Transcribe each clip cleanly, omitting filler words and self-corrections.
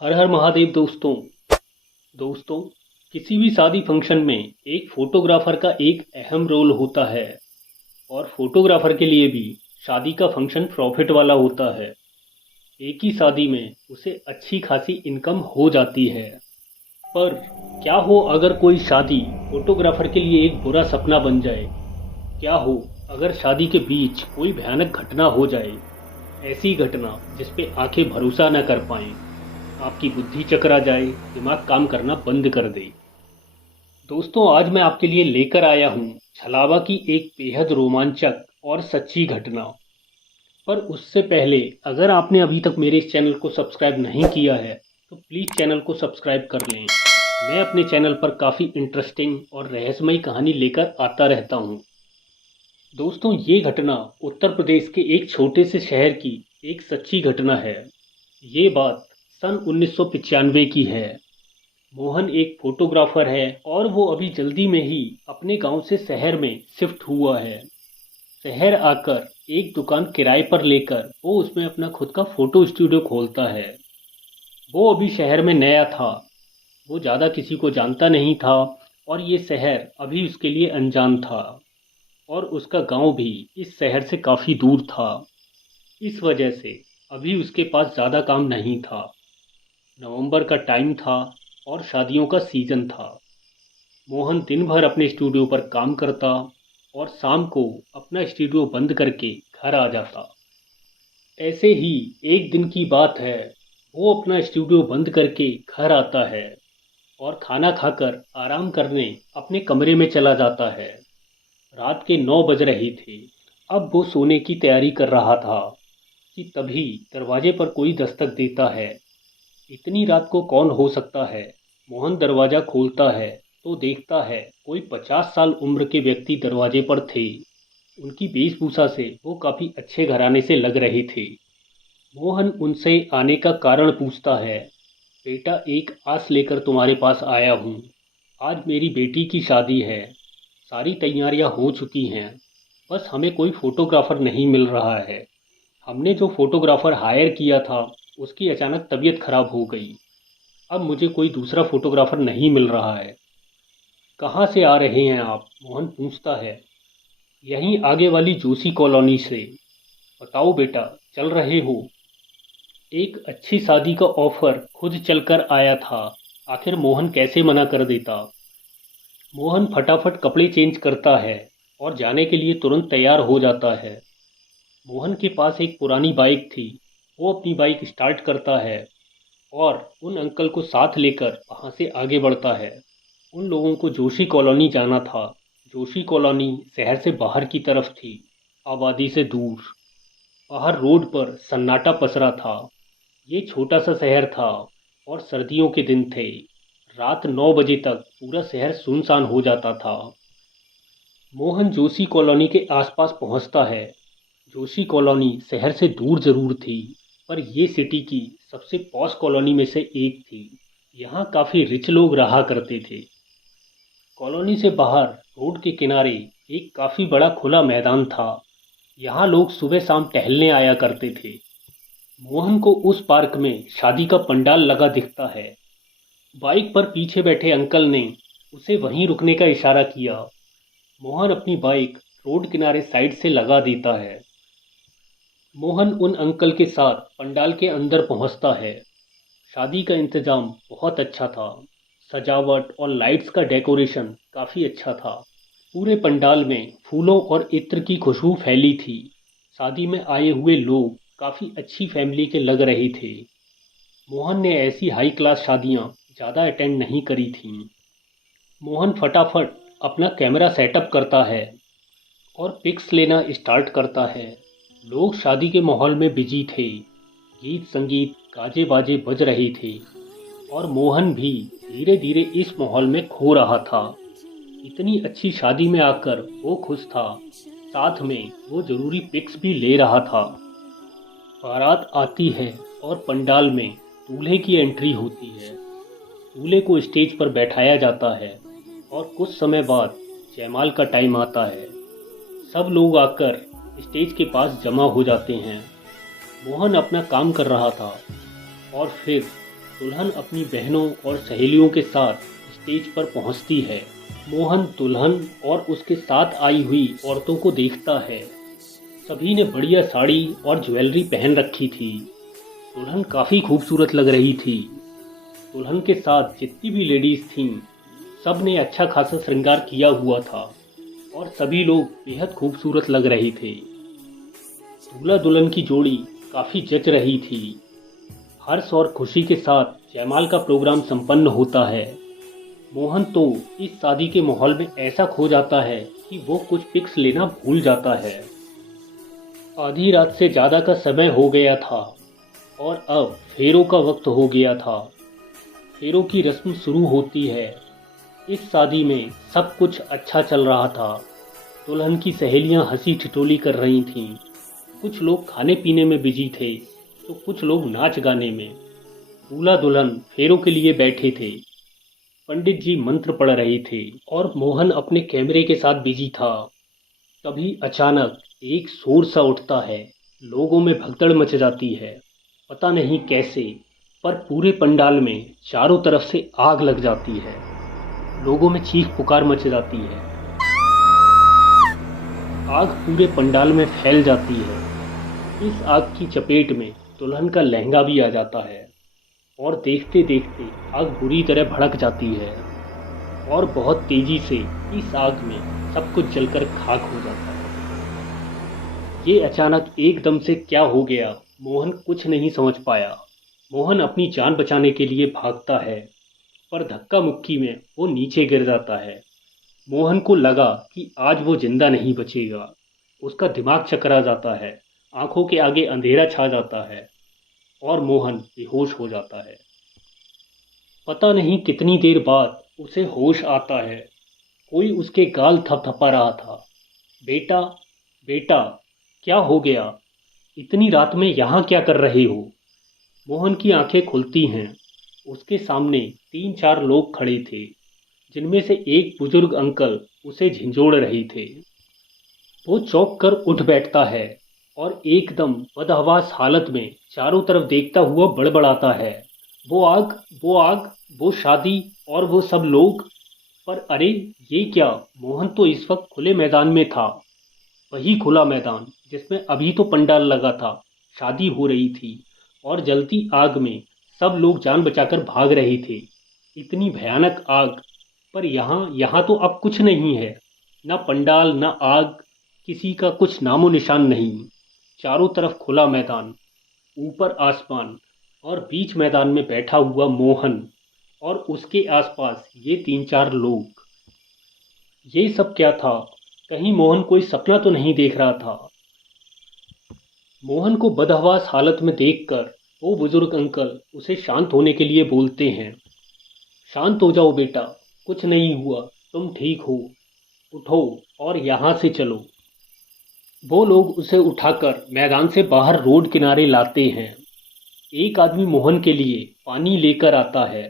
हर हर महादेव दोस्तों किसी भी शादी फंक्शन में एक फोटोग्राफर का एक अहम रोल होता है। और फोटोग्राफर के लिए भी शादी का फंक्शन प्रॉफिट वाला होता है। एक ही शादी में उसे अच्छी खासी इनकम हो जाती है। पर क्या हो अगर कोई शादी फोटोग्राफर के लिए एक बुरा सपना बन जाए? क्या हो अगर शादी के बीच कोई भयानक घटना हो जाए? ऐसी घटना जिस पे आंखें भरोसा न कर पाएं, आपकी बुद्धि चकरा जाए, दिमाग काम करना बंद कर दे। दोस्तों, आज मैं आपके लिए लेकर आया हूँ छलावा की एक बेहद रोमांचक और सच्ची घटना। पर उससे पहले अगर आपने अभी तक मेरे इस चैनल को सब्सक्राइब नहीं किया है तो प्लीज़ चैनल को सब्सक्राइब कर लें। मैं अपने चैनल पर काफ़ी इंटरेस्टिंग और रहस्यमयी कहानी लेकर आता रहता हूँ। दोस्तों, ये घटना उत्तर प्रदेश के एक छोटे से शहर की एक सच्ची घटना है। ये बात सन 1995 की है। मोहन एक फोटोग्राफर है और वो अभी जल्दी में ही अपने गांव से शहर में शिफ्ट हुआ है। शहर आकर एक दुकान किराए पर लेकर वो उसमें अपना खुद का फोटो स्टूडियो खोलता है। वो अभी शहर में नया था, वो ज़्यादा किसी को जानता नहीं था और ये शहर अभी उसके लिए अनजान था। और उसका गांव भी इस शहर से काफ़ी दूर था। इस वजह से अभी उसके पास ज़्यादा काम नहीं था। नवंबर का टाइम था और शादियों का सीज़न था। मोहन दिन भर अपने स्टूडियो पर काम करता और शाम को अपना स्टूडियो बंद करके घर आ जाता। ऐसे ही एक दिन की बात है, वो अपना स्टूडियो बंद करके घर आता है और खाना खाकर आराम करने अपने कमरे में चला जाता है। रात के 9 बज रहे थे। अब वो सोने की तैयारी कर रहा था कि तभी दरवाजे पर कोई दस्तक देता है। इतनी रात को कौन हो सकता है? मोहन दरवाज़ा खोलता है तो देखता है कोई 50 साल उम्र के व्यक्ति दरवाजे पर थे। उनकी वेशभूषा से वो काफ़ी अच्छे घराने से लग रहे थे। मोहन उनसे आने का कारण पूछता है। बेटा, एक आस लेकर तुम्हारे पास आया हूँ। आज मेरी बेटी की शादी है। सारी तैयारियां हो चुकी हैं, बस हमें कोई फोटोग्राफर नहीं मिल रहा है। हमने जो फोटोग्राफर हायर किया था उसकी अचानक तबीयत खराब हो गई। अब मुझे कोई दूसरा फोटोग्राफर नहीं मिल रहा है। कहाँ से आ रहे हैं आप? मोहन पूछता है। यहीं आगे वाली जोशी कॉलोनी से। बताओ बेटा, चल रहे हो? एक अच्छी शादी का ऑफर खुद चलकर आया था, आखिर मोहन कैसे मना कर देता। मोहन फटाफट कपड़े चेंज करता है और जाने के लिए तुरंत तैयार हो जाता है। मोहन के पास एक पुरानी बाइक थी। वो अपनी बाइक स्टार्ट करता है और उन अंकल को साथ लेकर वहाँ से आगे बढ़ता है। उन लोगों को जोशी कॉलोनी जाना था। जोशी कॉलोनी शहर से बाहर की तरफ थी, आबादी से दूर। बाहर रोड पर सन्नाटा पसरा था। ये छोटा सा शहर था और सर्दियों के दिन थे। रात 9 बजे तक पूरा शहर सुनसान हो जाता था। मोहन जोशी कॉलोनी के आसपास पहुंचता है। जोशी कॉलोनी शहर से दूर जरूर थी, पर ये सिटी की सबसे पॉश कॉलोनी में से एक थी। यहाँ काफ़ी रिच लोग रहा करते थे। कॉलोनी से बाहर रोड के किनारे एक काफ़ी बड़ा खुला मैदान था। यहाँ लोग सुबह शाम टहलने आया करते थे। मोहन को उस पार्क में शादी का पंडाल लगा दिखता है। बाइक पर पीछे बैठे अंकल ने उसे वहीं रुकने का इशारा किया। मोहन अपनी बाइक रोड किनारे साइड से लगा देता है। मोहन उन अंकल के साथ पंडाल के अंदर पहुंचता है। शादी का इंतजाम बहुत अच्छा था। सजावट और लाइट्स का डेकोरेशन काफ़ी अच्छा था। पूरे पंडाल में फूलों और इत्र की खुशबू फैली थी। शादी में आए हुए लोग काफ़ी अच्छी फैमिली के लग रहे थे। मोहन ने ऐसी हाई क्लास शादियां ज़्यादा अटेंड नहीं करी थीं। मोहन फटाफट अपना कैमरा सेटअप करता है और पिक्स लेना स्टार्ट करता है। लोग शादी के माहौल में बिजी थे। गीत संगीत गाजे बाजे बज रहे थे और मोहन भी धीरे धीरे इस माहौल में खो रहा था। इतनी अच्छी शादी में आकर वो खुश था, साथ में वो ज़रूरी पिक्स भी ले रहा था। बारात आती है और पंडाल में दूल्हे की एंट्री होती है। दूल्हे को स्टेज पर बैठाया जाता है और कुछ समय बाद जयमाल का टाइम आता है। सब लोग आकर स्टेज के पास जमा हो जाते हैं। मोहन अपना काम कर रहा था और फिर दुल्हन अपनी बहनों और सहेलियों के साथ स्टेज पर पहुंचती है। मोहन दुल्हन और उसके साथ आई हुई औरतों को देखता है। सभी ने बढ़िया साड़ी और ज्वेलरी पहन रखी थी। दुल्हन काफ़ी खूबसूरत लग रही थी। दुल्हन के साथ जितनी भी लेडीज़ थीं, सब ने अच्छा खासा श्रृंगार किया हुआ था और सभी लोग बेहद खूबसूरत लग रहे थे। दूल्हा दुल्हन की जोड़ी काफ़ी जच रही थी। हर्ष और खुशी के साथ जयमाल का प्रोग्राम संपन्न होता है। मोहन तो इस शादी के माहौल में ऐसा खो जाता है कि वो कुछ पिक्स लेना भूल जाता है। आधी रात से ज़्यादा का समय हो गया था और अब फेरों का वक्त हो गया था। फेरों की रस्म शुरू होती है। इस शादी में सब कुछ अच्छा चल रहा था। दुल्हन की सहेलियां हंसी ठिठोली कर रही थीं। कुछ लोग खाने पीने में बिजी थे तो कुछ लोग नाच गाने में। दूल्हा दुल्हन फेरों के लिए बैठे थे। पंडित जी मंत्र पढ़ रहे थे और मोहन अपने कैमरे के साथ बिजी था। तभी अचानक एक शोर सा उठता है। लोगों में भगदड़ मच जाती है। पता नहीं कैसे, पर पूरे पंडाल में चारों तरफ से आग लग जाती है। लोगों में चीख पुकार मच जाती है। आग पूरे पंडाल में फैल जाती है। इस आग की चपेट में दुल्हन का लहंगा भी आ जाता है और देखते देखते आग बुरी तरह भड़क जाती है और बहुत तेजी से इस आग में सब कुछ जलकर खाक हो जाता है। ये अचानक एकदम से क्या हो गया, मोहन कुछ नहीं समझ पाया। मोहन अपनी जान बचाने के लिए भागता है, पर धक्का मुक्की में वो नीचे गिर जाता है। मोहन को लगा कि आज वो जिंदा नहीं बचेगा। उसका दिमाग चकरा जाता है, आंखों के आगे अंधेरा छा जाता है और मोहन बेहोश हो जाता है। पता नहीं कितनी देर बाद उसे होश आता है। कोई उसके गाल थपथपा रहा था। बेटा, बेटा, क्या हो गया? इतनी रात में यहाँ क्या कर रहे हो? मोहन की आंखें खुलती हैं। उसके सामने 3-4 लोग खड़े थे, जिनमें से एक बुजुर्ग अंकल उसे झिंझोड़ रहे थे। वो चौंक कर उठ बैठता है और एकदम बदहवास हालत में चारों तरफ देखता हुआ बड़बड़ाता है, वो आग, वो आग, वो शादी और वो सब लोग। पर अरे, ये क्या? मोहन तो इस वक्त खुले मैदान में था। वही खुला मैदान जिसमें अभी तो पंडाल लगा था, शादी हो रही थी और जलती आग में सब लोग जान बचाकर भाग रहे थे। इतनी भयानक आग, पर यहाँ तो अब कुछ नहीं है। न पंडाल, न आग, किसी का कुछ नामो निशान नहीं। चारों तरफ खुला मैदान, ऊपर आसमान और बीच मैदान में बैठा हुआ मोहन और उसके आसपास ये 3-4 लोग। ये सब क्या था? कहीं मोहन कोई सपना तो नहीं देख रहा था? मोहन को बदहवास हालत में देखकर वो बुजुर्ग अंकल उसे शांत होने के लिए बोलते हैं। शांत हो जाओ बेटा, कुछ नहीं हुआ, तुम ठीक हो, उठो और यहाँ से चलो। वो लोग उसे उठाकर मैदान से बाहर रोड किनारे लाते हैं। एक आदमी मोहन के लिए पानी लेकर आता है।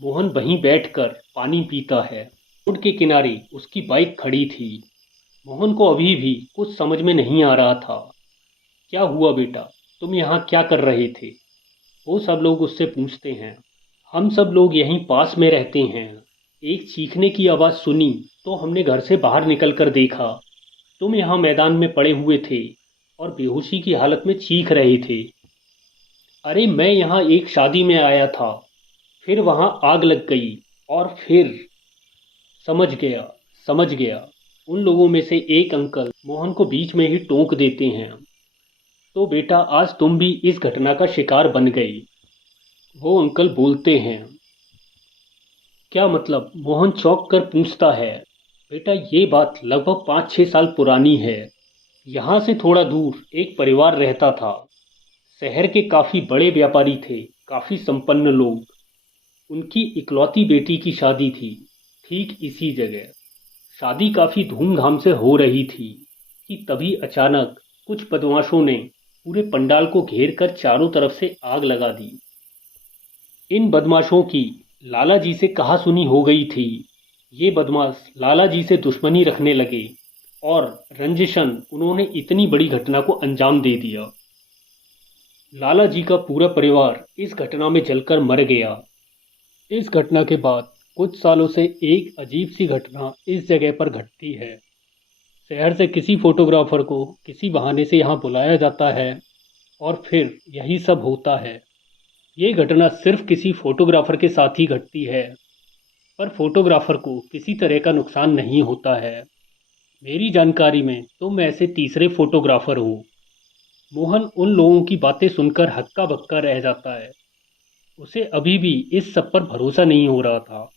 मोहन वहीं बैठकर पानी पीता है। रोड के किनारे उसकी बाइक खड़ी थी। मोहन को अभी भी कुछ समझ में नहीं आ रहा था। क्या हुआ बेटा, तुम यहाँ क्या कर रहे थे? वो सब लोग उससे पूछते हैं। हम सब लोग यहीं पास में रहते हैं। एक चीखने की आवाज़ सुनी तो हमने घर से बाहर निकल कर देखा, तुम यहाँ मैदान में पड़े हुए थे और बेहोशी की हालत में चीख रहे थे। अरे, मैं यहाँ एक शादी में आया था, फिर वहाँ आग लग गई और फिर समझ गया, समझ गया। उन लोगों में से एक अंकल मोहन को बीच में ही टोक देते हैं। तो बेटा, आज तुम भी इस घटना का शिकार बन गई। वो अंकल बोलते हैं। क्या मतलब? मोहन चौंक कर पूछता है। बेटा, ये बात लगभग 5-6 साल पुरानी है। यहाँ से थोड़ा दूर एक परिवार रहता था। शहर के काफ़ी बड़े व्यापारी थे, काफ़ी संपन्न लोग। उनकी इकलौती बेटी की शादी थी, ठीक इसी जगह। शादी काफ़ी धूमधाम से हो रही थी कि तभी अचानक कुछ बदमाशों ने पूरे पंडाल को घेर कर चारों तरफ से आग लगा दी। इन बदमाशों की लाला जी से कहासुनी हो गई थी। ये बदमाश लाला जी से दुश्मनी रखने लगे और रंजिशन उन्होंने इतनी बड़ी घटना को अंजाम दे दिया। लाला जी का पूरा परिवार इस घटना में जलकर मर गया। इस घटना के बाद कुछ सालों से एक अजीब सी घटना इस जगह पर घटती है। शहर से किसी फोटोग्राफर को किसी बहाने से यहाँ बुलाया जाता है और फिर यही सब होता है। ये घटना सिर्फ किसी फोटोग्राफर के साथ ही घटती है, पर फोटोग्राफर को किसी तरह का नुकसान नहीं होता है। मेरी जानकारी में तुम ऐसे तीसरे फोटोग्राफर हो। मोहन उन लोगों की बातें सुनकर हक्का बक्का रह जाता है। उसे अभी भी इस सब पर भरोसा नहीं हो रहा था।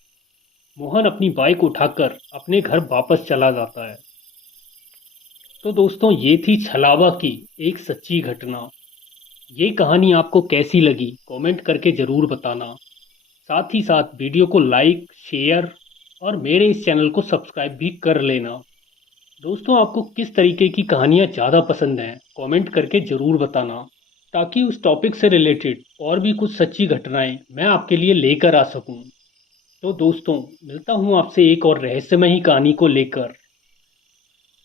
मोहन अपनी बाइक उठाकर अपने घर वापस चला जाता है। तो दोस्तों, ये थी छलावा की एक सच्ची घटना। ये कहानी आपको कैसी लगी कमेंट करके ज़रूर बताना। साथ ही साथ वीडियो को लाइक, शेयर और मेरे इस चैनल को सब्सक्राइब भी कर लेना। दोस्तों, आपको किस तरीके की कहानियाँ ज़्यादा पसंद हैं कमेंट करके ज़रूर बताना, ताकि उस टॉपिक से रिलेटेड और भी कुछ सच्ची घटनाएं मैं आपके लिए लेकर आ सकूं। तो दोस्तों, मिलता हूं आपसे एक और रहस्यमयी कहानी को लेकर।